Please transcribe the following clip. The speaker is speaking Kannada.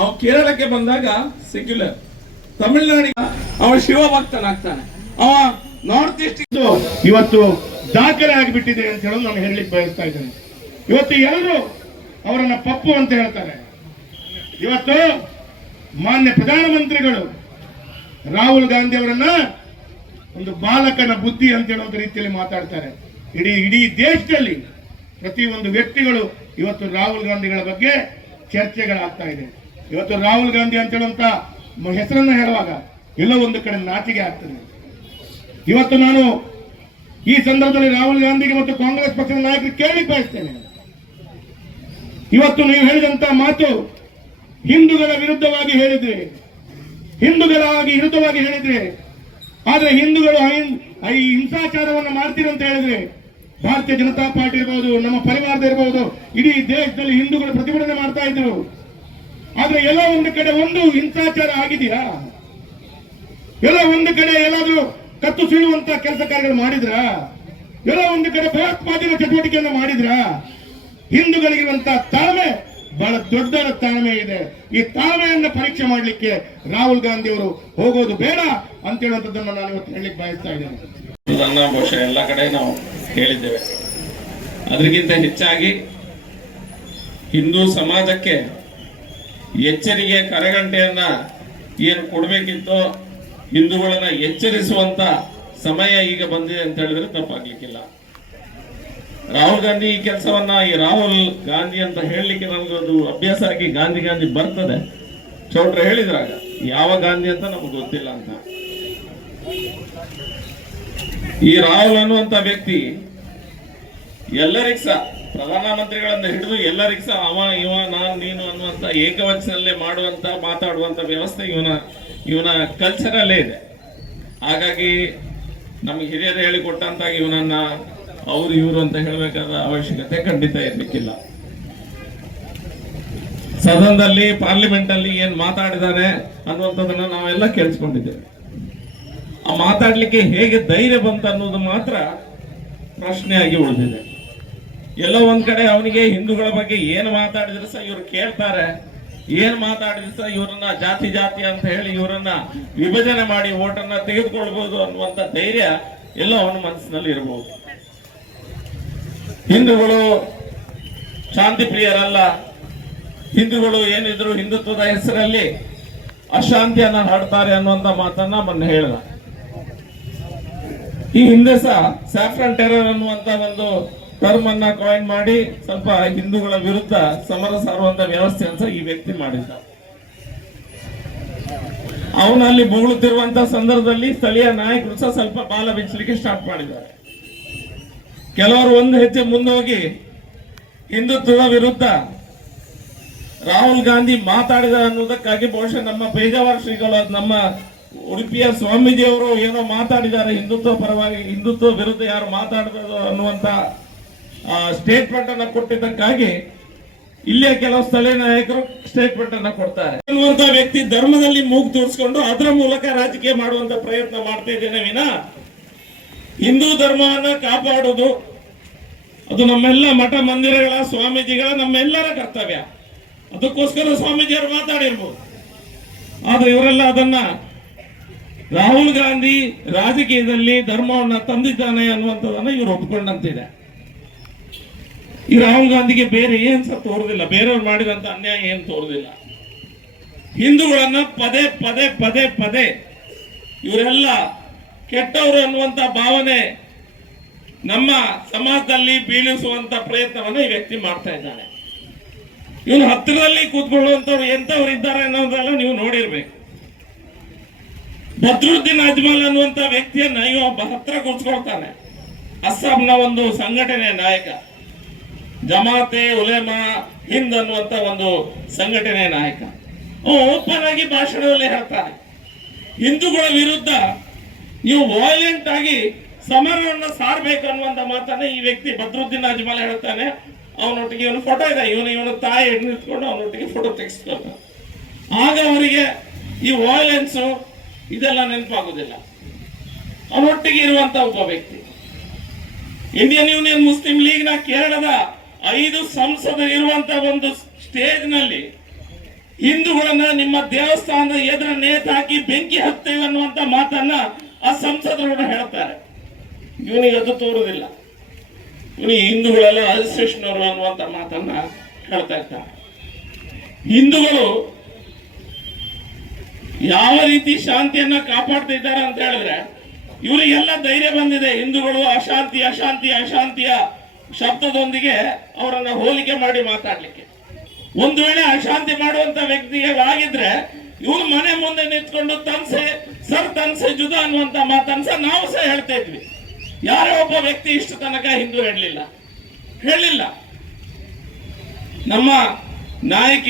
ಅವ ಕೇರಳಕ್ಕೆ ಬಂದಾಗ ಸೆಕ್ಯುಲರ್ ತಮಿಳುನಾಡಿಗೆ ಅವ ಶಿವಭಕ್ತನಾಗ್ತಾನೆ. ಅವ ನಾರ್ತ್ ಈಸ್ಟ್ ಇವತ್ತು ದಾಖಲೆ ಆಗಿಬಿಟ್ಟಿದೆ ಅಂತ ಹೇಳೋದು ನಾನು ಹೇಳಲಿಕ್ಕೆ ಬಯಸ್ತಾ ಇದ್ದೇನೆ. ಇವತ್ತು ಎಲ್ಲರೂ ಅವರನ್ನ ಪಪ್ಪು ಅಂತ ಹೇಳ್ತಾರೆ. ಇವತ್ತು ಮಾನ್ಯ ಪ್ರಧಾನಮಂತ್ರಿಗಳು ರಾಹುಲ್ ಗಾಂಧಿ ಅವರನ್ನ ಒಂದು ಬಾಲಕನ ಬುದ್ಧಿ ಅಂತ ಹೇಳೋದು ರೀತಿಯಲ್ಲಿ ಮಾತಾಡ್ತಾರೆ. ಇಡೀ ಇಡೀ ದೇಶದಲ್ಲಿ ಪ್ರತಿ ಒಂದು ವ್ಯಕ್ತಿಗಳು ಇವತ್ತು ರಾಹುಲ್ ಗಾಂಧಿಗಳ ಬಗ್ಗೆ ಚರ್ಚೆಗಳಾಗ್ತಾ ಇದೆ. ಇವತ್ತು ರಾಹುಲ್ ಗಾಂಧಿ ಅಂತ ಹೇಳುವಂತ ಹೆಸರನ್ನ ಹೇಳುವಾಗ ಎಲ್ಲ ಒಂದು ಕಡೆ ನಾಚಿಗೆ ಆಗ್ತದೆ. ಇವತ್ತು ನಾನು ಈ ಸಂದರ್ಭದಲ್ಲಿ ರಾಹುಲ್ ಗಾಂಧಿಗೆ ಮತ್ತು ಕಾಂಗ್ರೆಸ್ ಪಕ್ಷದ ನಾಯಕರು ಕೇಳಿ ಬಯಸ್ತೇನೆ. ಇವತ್ತು ನೀವು ಹೇಳಿದಂತ ಮಾತು ಹಿಂದೂಗಳ ವಿರುದ್ಧವಾಗಿ ಹೇಳಿದ್ರಿ, ಹಿಂದೂಗಳಾಗಿ ವಿರುದ್ಧವಾಗಿ ಹೇಳಿದ್ರಿ, ಆದ್ರೆ ಹಿಂದೂಗಳು ಈ ಹಿಂಸಾಚಾರವನ್ನು ಅಂತ ಹೇಳಿದ್ರೆ, ಭಾರತೀಯ ಜನತಾ ಪಾರ್ಟಿ ಇರ್ಬೋದು, ನಮ್ಮ ಪರಿವಾರದ ಇರ್ಬೋದು, ಇಡೀ ದೇಶದಲ್ಲಿ ಹಿಂದೂಗಳು ಪ್ರತಿಭಟನೆ ಮಾಡ್ತಾ ಇದ್ರು. ಆದ್ರೆ ಎಲ್ಲ ಒಂದು ಕಡೆ ಒಂದು ಹಿಂಸಾಚಾರ ಆಗಿದೆಯಾ ಎಲ್ಲ ಒಂದು ಕಡೆ ಎಲ್ಲಾದ್ರೂ ಕತ್ತು ಸೀಳುವಂತ ಕೆಲಸ ಕಾರ್ಯಗಳು ಮಾಡಿದ್ರ? ಎಲ್ಲ ಒಂದು ಕಡೆ ಭಯೋತ್ಪಾದನೆ ಚಟುವಟಿಕೆಯನ್ನು ಮಾಡಿದ್ರ? ಹಿಂದೂಗಳಿಗಿರುವಂತ ತಾಳ್ಮೆ ಬಹಳ ದೊಡ್ಡ ತಾಳ್ಮೆ ಇದೆ. ಈ ತಾಳ್ಮೆಯನ್ನ ಪರೀಕ್ಷೆ ಮಾಡಲಿಕ್ಕೆ ರಾಹುಲ್ ಗಾಂಧಿ ಅವರು ಹೋಗೋದು ಬೇಡ ಅಂತ ಹೇಳುವಂತದ್ದನ್ನ ನಾನು ಇವತ್ತು ಹೇಳಲಿಕ್ಕೆ ಬಯಸ್ತಾ ಇದ್ದೇನೆ. ಅನ್ನ ಬಹುಶಃ ಎಲ್ಲ ಕಡೆ ನಾವು ಹೇಳಿದ್ದೇವೆ. ಅದಕ್ಕಿಂತ ಹೆಚ್ಚಾಗಿ ಹಿಂದೂ ಸಮಾಜಕ್ಕೆ ಎಚ್ಚರಿಕೆ ಕರೆಗಂಟೆಯನ್ನ ಏನು ಕೊಡಬೇಕಿತ್ತೋ, ಹಿಂದೂಗಳನ್ನು ಎಚ್ಚರಿಸುವಂತ ಸಮಯ ಈಗ ಬಂದಿದೆ ಅಂತ ಹೇಳಿದ್ರೆ ತಪ್ಪಾಗ್ಲಿಕ್ಕಿಲ್ಲ. ರಾಹುಲ್ ಗಾಂಧಿ ಈ ಕೆಲಸವನ್ನ, ಈ ರಾಹುಲ್ ಗಾಂಧಿ ಅಂತ ಹೇಳಲಿಕ್ಕೆ ನಮಗೊಂದು ಅಭ್ಯಾಸ ಆಗಿ ಗಾಂಧಿ ಗಾಂಧಿ ಬರ್ತದೆ. ಚೌಟ್ರ ಹೇಳಿದ್ರಾಗ ಯಾವ ಗಾಂಧಿ ಅಂತ ನಮಗೆ ಗೊತ್ತಿಲ್ಲ ಅಂತ. ಈ ರಾಹುಲ್ ಅನ್ನುವಂತ ವ್ಯಕ್ತಿ, ಎಲ್ಲರಿಗೂ ಸಹ ಪ್ರಧಾನಮಂತ್ರಿಗಳಿಂದ ಹಿಡಿದು ಎಲ್ಲರಿಗೂ ಸಹ ಅವ, ಇವ, ನಾನು, ನೀನು ಅನ್ನುವಂತ ಏಕವಚನಲ್ಲೇ ಮಾಡುವಂತ ಮಾತಾಡುವಂತ ವ್ಯವಸ್ಥೆ ಇವನ ಇವನ ಕಲ್ಚರಲ್ಲೇ ಇದೆ. ಹಾಗಾಗಿ ನಮಗೆ ಹಿರಿಯರು ಹೇಳಿಕೊಟ್ಟಂತ ಇವನನ್ನ ಅವರು, ಇವರು ಅಂತ ಹೇಳಬೇಕಾದ ಅವಶ್ಯಕತೆ ಖಂಡಿತ ಇರಲಿಕ್ಕಿಲ್ಲ. ಸದನದಲ್ಲಿ ಪಾರ್ಲಿಮೆಂಟಲ್ಲಿ ಏನ್ ಮಾತಾಡಿದ್ದಾರೆ ಅನ್ನುವಂಥದ್ದನ್ನು ನಾವೆಲ್ಲ ಕೇಳಿಸ್ಕೊಂಡಿದ್ದೇವೆ. ಆ ಮಾತಾಡಲಿಕ್ಕೆ ಹೇಗೆ ಧೈರ್ಯ ಬಂತ ಅನ್ನೋದು ಮಾತ್ರ ಪ್ರಶ್ನೆಯಾಗಿ ಉಳಿದಿದೆ. ಎಲ್ಲೋ ಒಂದ್ ಕಡೆ ಅವನಿಗೆ ಹಿಂದೂಗಳ ಬಗ್ಗೆ ಏನು ಮಾತಾಡಿದ್ರು ಸಹ ಇವ್ರು ಕೇಳ್ತಾರೆ. ಏನ್ ಮಾತಾಡಿದ್ರು ಸಹ ಇವರನ್ನ ಜಾತಿ ಜಾತಿ ಅಂತ ಹೇಳಿ ಇವರನ್ನ ವಿಭಜನೆ ಮಾಡಿ ಓಟನ್ನ ತೆಗೆದುಕೊಳ್ಬಹುದು ಅನ್ನುವಂತ ಧೈರ್ಯ ಎಲ್ಲೋ ಅವನ ಮನಸ್ಸಿನಲ್ಲಿ ಇರಬಹುದು ಹಿಂದೂಗಳು ಶಾಂತಿ ಪ್ರಿಯರಲ್ಲ. ಹಿಂದೂಗಳು ಏನಿದ್ರು ಹಿಂದುತ್ವದ ಹೆಸರಲ್ಲಿ ಅಶಾಂತಿಯನ್ನ ಹಾಡ್ತಾರೆ ಅನ್ನುವಂತ ಮಾತನ್ನ ಮೊನ್ನೆ ಹೇಳಿದ. ಈ ಹಿಂದೆ ಸಹ ಸ್ಯಾಫ್ರನ್ ಟೆರರ್ ಅನ್ನುವಂತ ಒಂದು ಟರ್ಮ್ ಅನ್ನ ಕಾಯಿನ್ ಮಾಡಿ ಸ್ವಲ್ಪ ಹಿಂದೂಗಳ ವಿರುದ್ಧ ಸಮರ ಸಾರುವಂತ ವ್ಯವಸ್ಥೆ ಅಂತ ಈ ವ್ಯಕ್ತಿ ಮಾಡಿದ್ದ ಅವನಲ್ಲಿ ಬೊಗಳುತ್ತಿರುವಂತ ಸಂದರ್ಭದಲ್ಲಿ ಸ್ಥಳೀಯ ನಾಯಕರು ಸಹ ಸ್ವಲ್ಪ ಬಾಲ ಬಿಚ್ಚಲಿಕ್ಕೆ ಸ್ಟಾರ್ಟ್ ಮಾಡಿದ್ದಾರೆ. ಕೆಲವರು ಒಂದು ಹೆಜ್ಜೆ ಮುಂದೋಗಿ ಹಿಂದುತ್ವದ ವಿರುದ್ಧ ರಾಹುಲ್ ಗಾಂಧಿ ಮಾತಾಡಿದ ಅನ್ನೋದಕ್ಕಾಗಿ ಬಹುಶಃ ನಮ್ಮ ಪೇಜಾವರ ಶ್ರೀಗಳು, ನಮ್ಮ ಉಡುಪಿಯ ಸ್ವಾಮೀಜಿಯವರು ಏನೋ ಮಾತಾಡಿದ್ದಾರೆ. ಹಿಂದುತ್ವ ಪರವಾಗಿ ಹಿಂದುತ್ವ ವಿರುದ್ಧ ಯಾರು ಮಾತಾಡಿದ್ರು ಅನ್ನುವಂತ ಸ್ಟೇಟ್ಮೆಂಟ್ ಅನ್ನ ಕೊಟ್ಟಿದ್ದಕ್ಕಾಗಿ ಇಲ್ಲಿಯ ಕೆಲವು ಸ್ಥಳೀಯ ನಾಯಕರು ಸ್ಟೇಟ್ಮೆಂಟ್ ಅನ್ನ ಕೊಡ್ತಾರೆ. ವ್ಯಕ್ತಿ ಧರ್ಮದಲ್ಲಿ ಮೂಗು ತೋರಿಸ್ಕೊಂಡು ಅದರ ಮೂಲಕ ರಾಜಕೀಯ ಮಾಡುವಂತ ಪ್ರಯತ್ನ ಮಾಡ್ತಾ ಇದ್ದೇನೆ ವಿನ ಹಿಂದೂ ಧರ್ಮವನ್ನ ಕಾಪಾಡುವುದು ಅದು ನಮ್ಮೆಲ್ಲ ಮಠ ಮಂದಿರಗಳ ಸ್ವಾಮೀಜಿಗಳ ನಮ್ಮೆಲ್ಲರ ಕರ್ತವ್ಯ. ಅದಕ್ಕೋಸ್ಕರ ಸ್ವಾಮೀಜಿಯವರು ಮಾತಾಡಿರ್ಬೋದು. ಆದ್ರೆ ಇವರೆಲ್ಲ ಅದನ್ನ ರಾಹುಲ್ ಗಾಂಧಿ ರಾಜಕೀಯದಲ್ಲಿ ಧರ್ಮವನ್ನ ತಂದಿದ್ದಾನೆ ಅನ್ನುವಂಥದ್ದನ್ನ ಇವರು ಒಪ್ಕೊಂಡಂತಿದೆ ಈ ರಾಹುಲ್ ಗಾಂಧಿಗೆ ಬೇರೆ ಏನ್ ಸಹ ತೋರುದಿಲ್ಲ? ಬೇರೆಯವ್ರು ಮಾಡಿದಂತ ಅನ್ಯಾಯ ಏನ್ ತೋರುದಿಲ್ಲ? ಹಿಂದೂಗಳನ್ನ ಪದೇ ಪದೇ ಪದೇ ಪದೇ ಇವರೆಲ್ಲ ಕೆಟ್ಟವರು ಅನ್ನುವಂತ ಭಾವನೆ ನಮ್ಮ ಸಮಾಜದಲ್ಲಿ ಬೀಳಿಸುವಂತ ಪ್ರಯತ್ನವನ್ನು ಈ ವ್ಯಕ್ತಿ ಮಾಡ್ತಾ ಇದ್ದಾನೆ. ಇವನು ಹತ್ತಿರದಲ್ಲಿ ಕೂತ್ಕೊಳ್ಳುವಂತವ್ರು ಎಂತವ್ರು ಇದ್ದಾರೆ ಅನ್ನೋದೆಲ್ಲ ನೀವು ನೋಡಿರ್ಬೇಕು. ಬದ್ರುದ್ದೀನ್ ಅಜ್ಮಲ್ ಅನ್ನುವಂತ ವ್ಯಕ್ತಿಯನ್ನ ಇವ ಹತ್ರ ಕೂತ್ಕೊಳ್ತಾನೆ. ಅಸ್ಸಾಂನ ಒಂದು ಸಂಘಟನೆ ನಾಯಕ. ಜಮಾತೆ ಉಲೇಮಾ ಹಿಂದ್ ಅನ್ನುವಂತ ಒಂದು ಸಂಘಟನೆ ನಾಯಕ. ಓಪನ್ ಆಗಿ ಭಾಷಣದಲ್ಲಿ ಹೇಳ್ತಾರೆ ಹಿಂದೂಗಳ ವಿರುದ್ಧ ನೀವು ವಾಯ್ಲೆಂಟ್ ಆಗಿ ಸಮರವನ್ನು ಸಾರ್ಬೇಕು ಅನ್ನುವಂತ ಮಾತನ್ನ ಈ ವ್ಯಕ್ತಿ ಬದ್ರುದ್ದೀನ್ ಅಜ್ಮಲ್ ಹೇಳ್ತಾನೆ. ಅವನೊಟ್ಟಿಗೆ ಇವನು ಫೋಟೋ ಇದೆ. ಇವನು ಇವನ ತಾಯಿ ನಿಂತ್ಕೊಂಡು ಅವನೊಟ್ಟಿಗೆ ಫೋಟೋ ತೆಗೆಸ್ಕೊಳ್ತಾನೆ. ಆಗ ಅವರಿಗೆ ಈ ವಾಯ್ಲೆನ್ಸ್ ಇದೆಲ್ಲ ನೆನಪಾಗುದಿಲ್ಲ. ಅವನೊಟ್ಟಿಗೆ ಇರುವಂತ ಒಬ್ಬ ವ್ಯಕ್ತಿ. ಇಂಡಿಯನ್ ಯೂನಿಯನ್ ಮುಸ್ಲಿಂ ಲೀಗ್ನ ಕೇರಳದ ಐದು ಸಂಸದರು ಇರುವಂತ ಒಂದು ಸ್ಟೇಜ್ನಲ್ಲಿ ಹಿಂದೂಗಳನ್ನ ನಿಮ್ಮ ದೇವಸ್ಥಾನದ ಎದುರು ನೇತು ಹಾಕಿ ಬೆಂಕಿ ಹತ್ತೇವೆ ಅನ್ನುವಂತ ಮಾತನ್ನ ಆ ಸಂಸದರು ಹೇಳ್ತಾರೆ ಇವನಿಗೆ ಅದು ತೋರುದಿಲ್ಲ ಇವನಿಗೆ ಹಿಂದೂಗಳೆಲ್ಲ ಅಸೋಸಿಯೇಷನವರು ಅನ್ನುವಂತ ಮಾತನ್ನ ಹೇಳ್ತಾ ಇರ್ತಾರೆ ಹಿಂದೂಗಳು ಯಾವ ರೀತಿ ಶಾಂತಿಯನ್ನ ಕಾಪಾಡ್ತಾ ಇದ್ದಾರೆ ಅಂತ ಹೇಳಿದ್ರೆ, ಇವರಿಗೆಲ್ಲ ಧೈರ್ಯ ಬಂದಿದೆ. ಹಿಂದೂಗಳು ಅಶಾಂತಿ ಅಶಾಂತಿ, ಅಶಾಂತಿಯ ಶಬ್ದದೊಂದಿಗೆ ಅವರನ್ನ ಹೋಲಿಕೆ ಮಾಡಿ ಮಾತಾಡ್ಲಿಕ್ಕೆ. ಒಂದು ವೇಳೆ ಅಶಾಂತಿ ಮಾಡುವಂತ ವ್ಯಕ್ತಿಗೆ ಆಗಿದ್ರೆ ಇವ್ರು ಮನೆ ಮುಂದೆ ನಿಂತ್ಕೊಂಡು ತನ್ಸೆ, ಸರ್ ತನ್ಸೆ ಜುದ ಅನ್ನುವಂತ ಮಾತನ್ಸ ನಾವು ಸಹ ಹೇಳ್ತಾ ಇದ್ವಿ. ಯಾರೋ ಒಬ್ಬ ವ್ಯಕ್ತಿ ಇಷ್ಟು ತನಕ ಹಿಂದೂ ಹೇಳಲಿಲ್ಲ. ಹೇಳಲಿಲ್ಲ. ನಮ್ಮ ನಾಯಕಿ